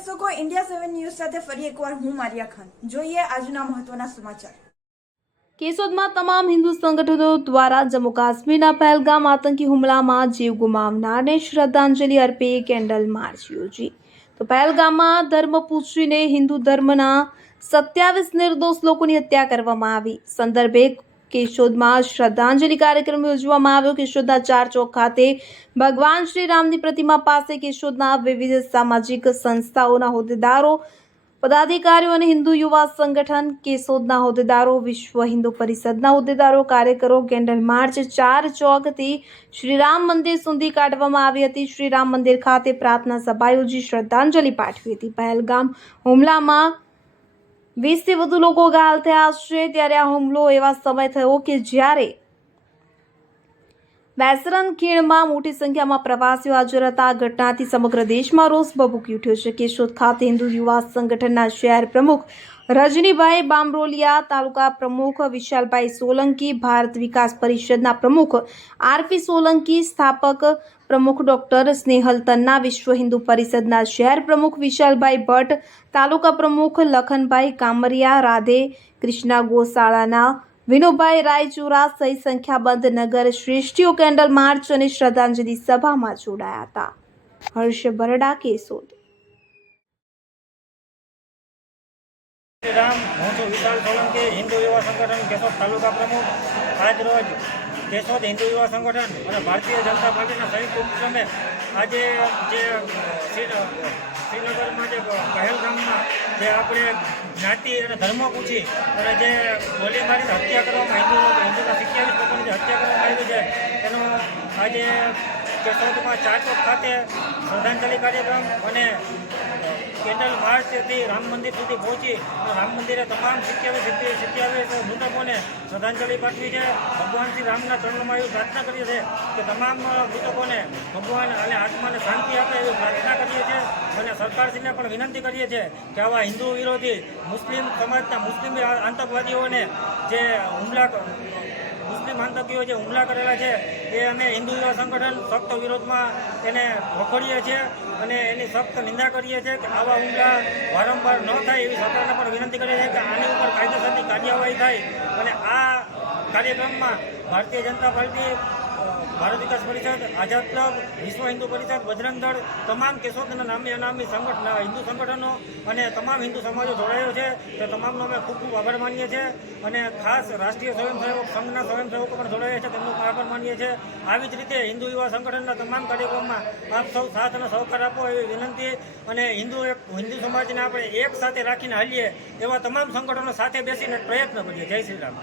દર્શકો ઇન્ડિયા સેવન ન્યૂઝ સાથે ફરી એકવાર હું મારિયા ખાન. જોઈએ આજના મહત્વના સમાચાર. કેશોદમાં તમામ હિન્દુ સંગઠનો દ્વારા જમ્મુ કાશ્મીરના પહેલગામ આતંકી હુમલામાં જીવ ગુમાવનારને શ્રદ્ધાંજલિ અર્પે કેન્ડલ માર્ચ યોજી. તો પહેલગામમાં ધર્મ પૂછીને હિન્દુ ધર્મના સત્યાવીસ નિર્દોષ લોકોની હત્યા કરવામાં આવી. સંદર્ભે કેશોદમાં શ્રદ્ધાંજલિ કાર્યક્રમ યોજવામાં આવ્યો. કેશોદના ચાર ચોક ખાતે ભગવાન શ્રી રામની પ્રતિમા પાસે કેશોદના વિવિધ સામાજિક સંસ્થાઓના હોદ્દેદારો, પદાધિકારીઓ અને હિન્દુ યુવા સંગઠન, કેશોદના હોદ્દેદારો, વિશ્વ હિન્દુ પરિષદના હોદ્દેદારો, કાર્યકરો કેન્ડલ માર્ચ ચાર ચોકથી શ્રીરામ મંદિર સુધી કાઢવામાં આવી હતી. શ્રીરામ મંદિર ખાતે પ્રાર્થના સભા યોજી શ્રદ્ધાંજલિ પાઠવી હતી. પહેલગામ હુમલામાં વીસથી વધુ લોકો ઘાયલ થયા છે. ત્યારે આ હુમલો એવા સમય થયો કે જ્યારે બેસરન ખીણમાં મોટી સંખ્યામાં પ્રવાસીઓ હાજર હતા. ઘટનાથી સમગ્ર દેશમાં રોષ ભભૂકી ઉઠ્યો છે. કેશોદ ખાતે હિન્દુ યુવા સંગઠનના શહેર પ્રમુખ રજનીભાઈ બામરોલિયા, તાલુકા પ્રમુખ વિશાલભાઈ સોલંકી, ભારત વિકાસ પરિષદના પ્રમુખ આરપી સોલંકી, સ્થાપક પ્રમુખ ડોક્ટર સ્નેહલ તન્ના, વિશ્વ હિન્દુ પરિષદના શહેર પ્રમુખ વિશાલભાઈ ભટ્ટ, તાલુકા પ્રમુખ લખનભાઈ કામરિયા, રાધે કૃષ્ણા ગોશાળાના વિનુભાઈ રાયચુરા સહિત સંખ્યાબંધ નગર શ્રેષ્ઠીઓ કેન્ડલ માર્ચ અને શ્રદ્ધાંજલિ સભામાં જોડાયા હતા. હર્ષ બરડા કેસોદ રામ, હું છું વિશાલ સોલંકી, હિન્દુ યુવા સંગઠન કેશોદ તાલુકા પ્રમુખ. આજ રોજ કેશોદ હિન્દુ યુવા સંગઠન અને ભારતીય જનતા પાર્ટીના સંયુક્ત ઉપક્રમે આજે જે શ્રીનગરમાં જે પહેલગામમાં જે આપણે જ્ઞાતિ અને ધર્મ પૂછી, અને જે મારીને હત્યા કરવામાં હિન્દુ હિન્દુના સિત્યાવીસ લોકોની જે હત્યા કરવામાં આવી છે. તેનો આજે કેશોદમાં ચાર ચોક ખાતે શ્રદ્ધાંજલિ કાર્યક્રમ અને કેન્ડલ માર્ચથી રામ મંદિર સુધી પહોંચી રામ મંદિરે તમામ સિત્યાવીસ સિત્યાવીસ મૃતકોને શ્રદ્ધાંજલિ પાઠવી છે. ભગવાન શ્રી રામના ચરણોમાં એવી પ્રાર્થના કરીએ છીએ કે તમામ મૃતકોને ભગવાન અને આત્માને શાંતિ આપે એવી પ્રાર્થના કરીએ છીએ અને સરકારશ્રીને પણ વિનંતી કરીએ છીએ કે આવા હિન્દુ વિરોધી મુસ્લિમ સમાજના મુસ્લિમ આતંકવાદીઓને જે હુમલા આતંકીઓ જે હુમલા કરેલા છે, એ અમે હિન્દુ યુવા સંગઠન સખ્ત વિરોધમાં એને વખોડીએ છીએ અને એની સખ્ત નિંદા કરીએ છીએ કે આવા હુમલા વારંવાર ન થાય એવી સરકારને પણ વિનંતી કરીએ છીએ કે આની ઉપર કાયદેસરની કાર્યવાહી થાય. અને આ કાર્યક્રમમાં ભારતીય જનતા પાર્ટી ભારત વિકાસ પરિષદ, આઝાદ ક્લબ, વિશ્વ હિન્દુ પરિષદ, બજરંગ દળ, તમામ કેશોદના નામી અનામી સંગઠન હિન્દુ સંગઠનો અને તમામ હિન્દુ સમાજો જોડાયો છે. તે તમામનો અમે ખૂબ ખૂબ આભાર માનીએ છીએ. અને ખાસ રાષ્ટ્રીય સ્વયંસેવક સંઘના સ્વયંસેવકો પણ જોડાયા છે, તેમનો આભાર માનીએ છીએ. આવી જ રીતે હિન્દુ યુવા સંગઠનના તમામ કાર્યક્રમમાં આપ સૌ સાથ અને સહકાર આપો એવી વિનંતી. અને હિન્દુ એક, હિન્દુ સમાજને આપણે એક સાથે રાખીને હાલીએ એવા તમામ સંગઠનો સાથે બેસીને પ્રયત્ન કરીએ. જય શ્રી રામ.